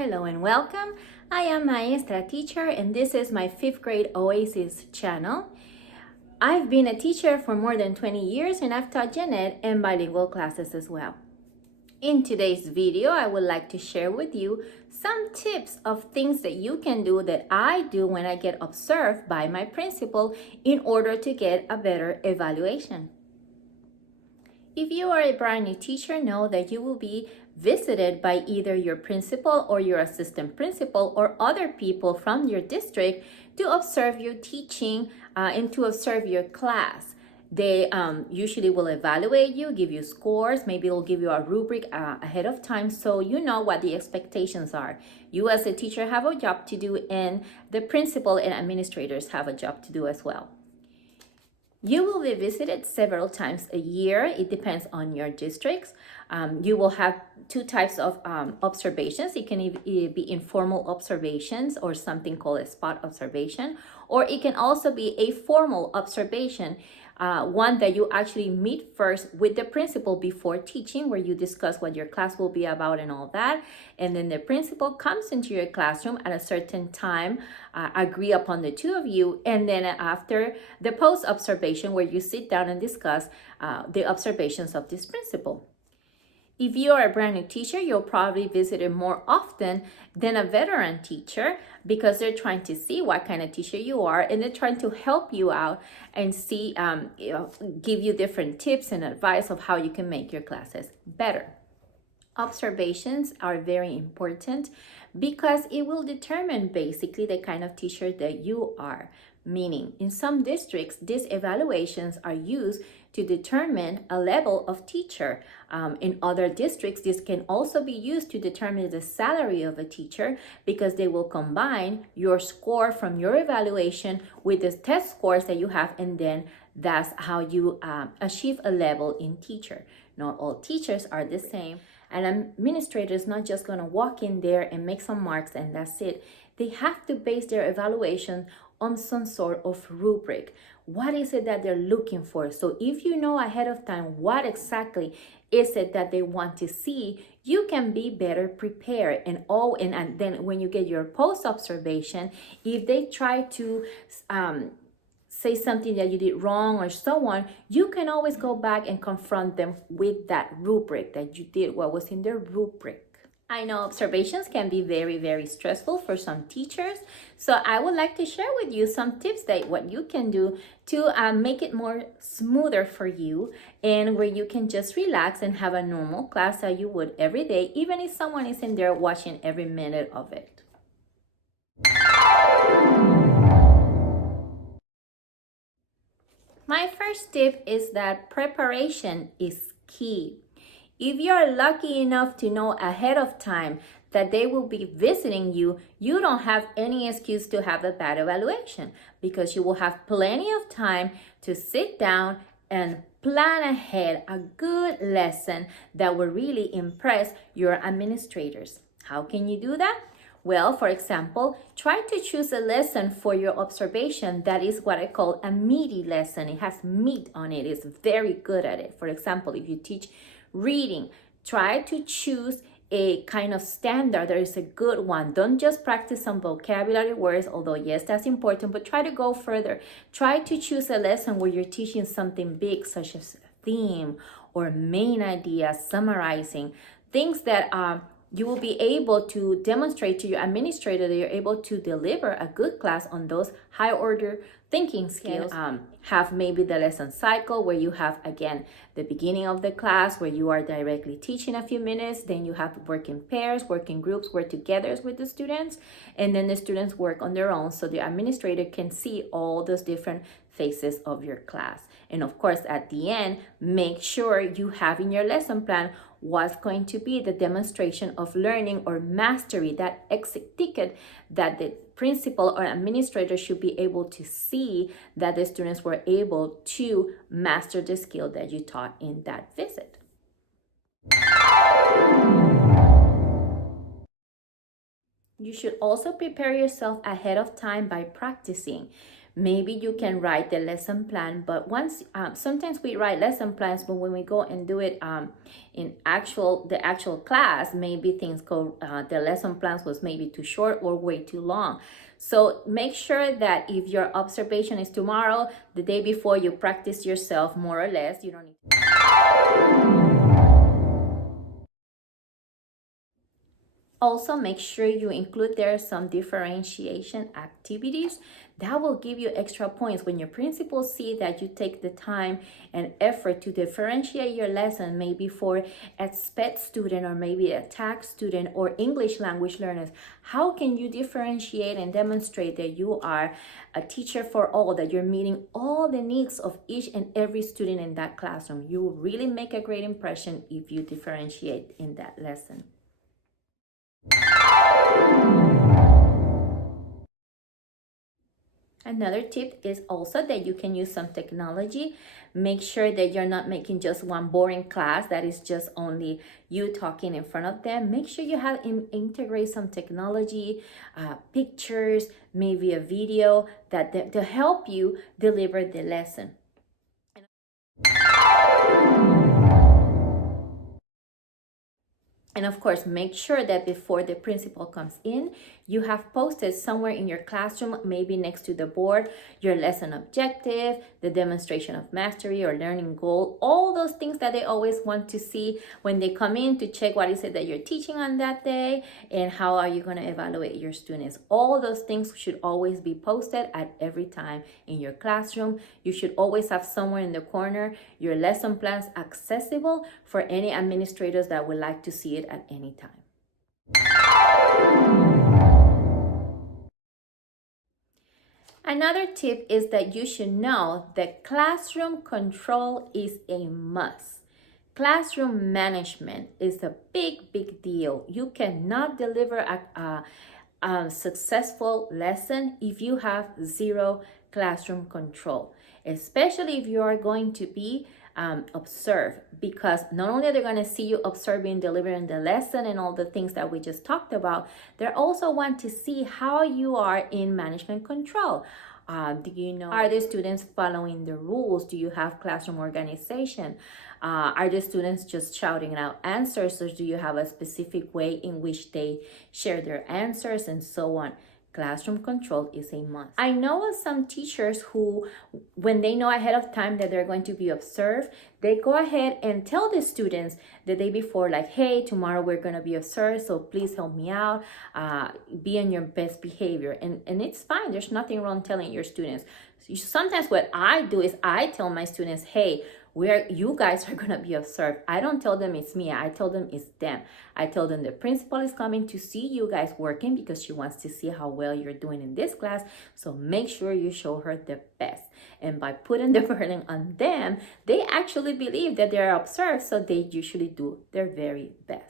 Hello and welcome. I am Maestra Teacher and this is my 5th grade Oasis channel. I've been a teacher for more than 20 years and I've taught gen ed and bilingual classes as well. In today's video, I would like to share with you some tips of things that you can do that I do when I get observed by my principal in order to get a better evaluation. If you are a brand new teacher, know that you will be visited by either your principal or your assistant principal or other people from your district to observe your teaching and to observe your class. They usually will evaluate you, give you scores, maybe they'll give you a rubric ahead of time so you know what the expectations are. You as a teacher have a job to do and the principal and administrators have a job to do as well. You will be visited several times a year. It depends on your districts. You will have two types of observations. It can be informal observations or something called a spot observation, or it can also be a formal observation, one that you actually meet first with the principal before teaching, where you discuss what your class will be about and all that. And then the principal comes into your classroom at a certain time, agree upon the two of you, and then after the post observation where you sit down and discuss the observations of this principal. If you are a brand new teacher, you'll probably visit it more often than a veteran teacher because they're trying to see what kind of teacher you are and they're trying to help you out and see, give you different tips and advice of how you can make your classes better. Observations are very important because it will determine basically the kind of teacher that you are. Meaning, in some districts, these evaluations are used to determine a level of teacher. In other districts, this can also be used to determine the salary of a teacher because they will combine your score from your evaluation with the test scores that you have, and then that's how you achieve a level in teacher. Not all teachers are the same. An administrator is not just going to walk in there and make some marks and that's it. They have to base their evaluation on some sort of rubric. What is it that they're looking for? So if you know ahead of time what exactly is it that they want to see, you can be better prepared. And then when you get your post observation, if they try to say something that you did wrong or so on, you can always go back and confront them with that rubric that you did, what was in their rubric. I know observations can be very, very stressful for some teachers. So I would like to share with you some tips that what you can do to make it more smoother for you and where you can just relax and have a normal class that you would every day, even if someone is in there watching every minute of it. My first tip is that preparation is key. If you're lucky enough to know ahead of time that they will be visiting you, you don't have any excuse to have a bad evaluation because you will have plenty of time to sit down and plan ahead a good lesson that will really impress your administrators. How can you do that? Well, for example, try to choose a lesson for your observation that is what I call a meaty lesson. It has meat on it. It's very good at it. For example, if you teach reading, try to choose a kind of standard that is a good one. Don't just practice some vocabulary words, although yes, that's important, but try to go further. Try to choose a lesson where you're teaching something big, such as theme or main idea, summarizing, things that you will be able to demonstrate to your administrator that you're able to deliver a good class on those high order thinking skills. Have maybe the lesson cycle where you have, again, the beginning of the class where you are directly teaching a few minutes, then you have work in pairs, work in groups, work together with the students, and then the students work on their own so the administrator can see all those different phases of your class. And of course, at the end, make sure you have in your lesson plan what's going to be the demonstration of learning or mastery, that exit ticket that the principal or administrator should be able to see that the students were able to master the skill that you taught in that visit. You should also prepare yourself ahead of time by practicing. maybe you can write the lesson plan. But once sometimes we write lesson plans, but when we go and do it in the actual class, maybe things go the lesson plans was maybe too short or way too long. So make sure that if your observation is tomorrow, the day before, you practice yourself more or less. You don't need to. Also, make sure you include there some differentiation activities that will give you extra points. When your principals see that you take the time and effort to differentiate your lesson, maybe for a SPED student or maybe a TAC student or English language learners, how can you differentiate and demonstrate that you are a teacher for all, that you're meeting all the needs of each and every student in that classroom? You will really make a great impression if you differentiate in that lesson. Another tip is also that you can use some technology. Make sure that you're not making just one boring class that is just only you talking in front of them. Make sure you have integrate some technology, pictures, maybe a video that to help you deliver the lesson. And of course, make sure that before the principal comes in, you have posted somewhere in your classroom, maybe next to the board, your lesson objective, the demonstration of mastery or learning goal, all those things that they always want to see when they come in to check what is it that you're teaching on that day and how are you going to evaluate your students. All those things should always be posted at every time in your classroom. You should always have somewhere in the corner your lesson plans accessible for any administrators that would like to see it at any time. Another tip is that you should know that classroom control is a must. Classroom management is a big deal. You cannot deliver a successful lesson if you have zero classroom control, especially if you are going to be observed, because not only are they going to see you observing, delivering the lesson and all the things that we just talked about, they also want to see how you are in management control. Do you know, are the students following the rules? Do you have classroom organization? Are the students just shouting out answers, or do you have a specific way in which they share their answers and so on? Classroom control is a must. I know of some teachers who, when they know ahead of time that they're going to be observed, they go ahead and tell the students the day before, like, hey, tomorrow we're going to be observed, so please help me out, be on your best behavior. And it's fine. There's nothing wrong telling your students. Sometimes what I do is I tell my students, hey, you guys are going to be observed. I don't tell them it's me. I tell them it's them. I tell them the principal is coming to see you guys working because she wants to see how well you're doing in this class. So make sure you show her the best. And by putting the burden on them, they actually believe that they are observed. So they usually do their very best.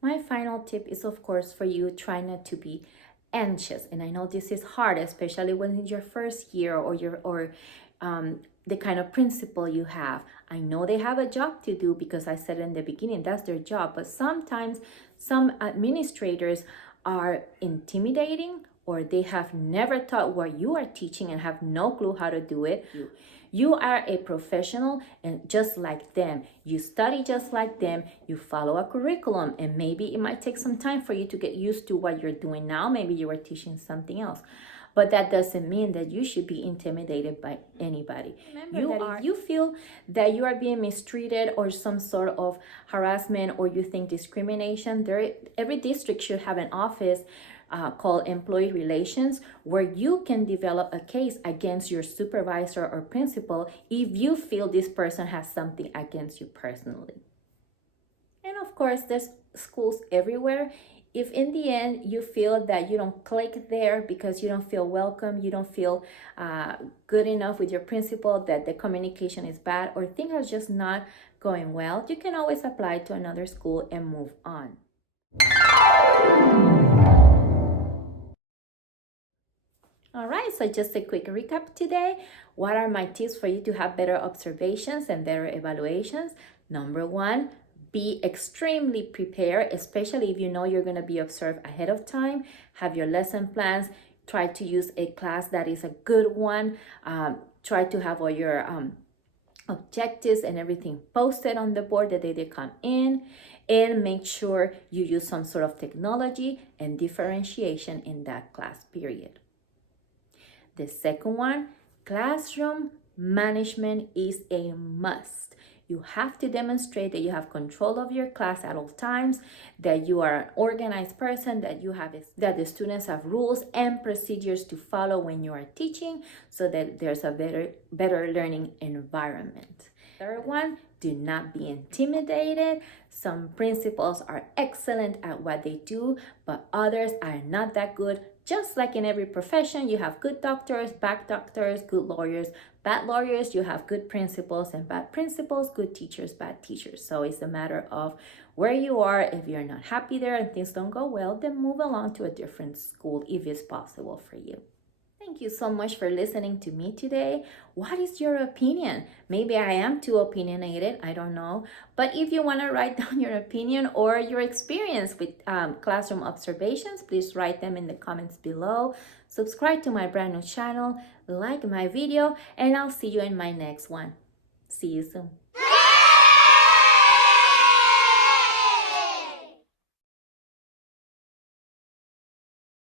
My final tip is, of course, for you, try not to be anxious. And I know this is hard, especially when it's your first year or the kind of principal you have. I know they have a job to do because I said in the beginning, that's their job. But sometimes some administrators are intimidating, or they have never taught what you are teaching and have no clue how to do it. You are a professional, and just like them, you study just like them, you follow a curriculum, and maybe it might take some time for you to get used to what you're doing now. Maybe you are teaching something else. But that doesn't mean that you should be intimidated by anybody. Remember if you feel that you are being mistreated or some sort of harassment, or you think discrimination, every district should have an office called Employee Relations, where you can develop a case against your supervisor or principal if you feel this person has something against you personally. And of course, there's schools everywhere. If in the end you feel that you don't click there because you don't feel welcome, you don't feel good enough with your principal, that the communication is bad, or things are just not going well, you can always apply to another school and move on. All right, so just a quick recap today. What are my tips for you to have better observations and better evaluations? Number one, Be extremely prepared, especially if you know you're going to be observed ahead of time. Have your lesson plans. Try to use a class that is a good one. Try to have all your objectives and everything posted on the board the day they come in, and make sure you use some sort of technology and differentiation in that class period. The second one, classroom management is a must. You have to demonstrate that you have control of your class at all times, that you are an organized person, that the students have rules and procedures to follow when you are teaching, so that there's a better learning environment. Third one, do not be intimidated. Some principals are excellent at what they do, but others are not that good. Just like in every profession, you have good doctors, bad doctors, good lawyers, bad lawyers. You have good principals and bad principals, good teachers, bad teachers. So it's a matter of where you are. If you're not happy there and things don't go well, then move along to a different school if it's possible for you. Thank you so much for listening to me today. What is your opinion? Maybe I am too opinionated, I don't know. But if you want to write down your opinion or your experience with classroom observations, please write them in the comments below. Subscribe to my brand new channel, like my video, and I'll see you in my next one. See you soon.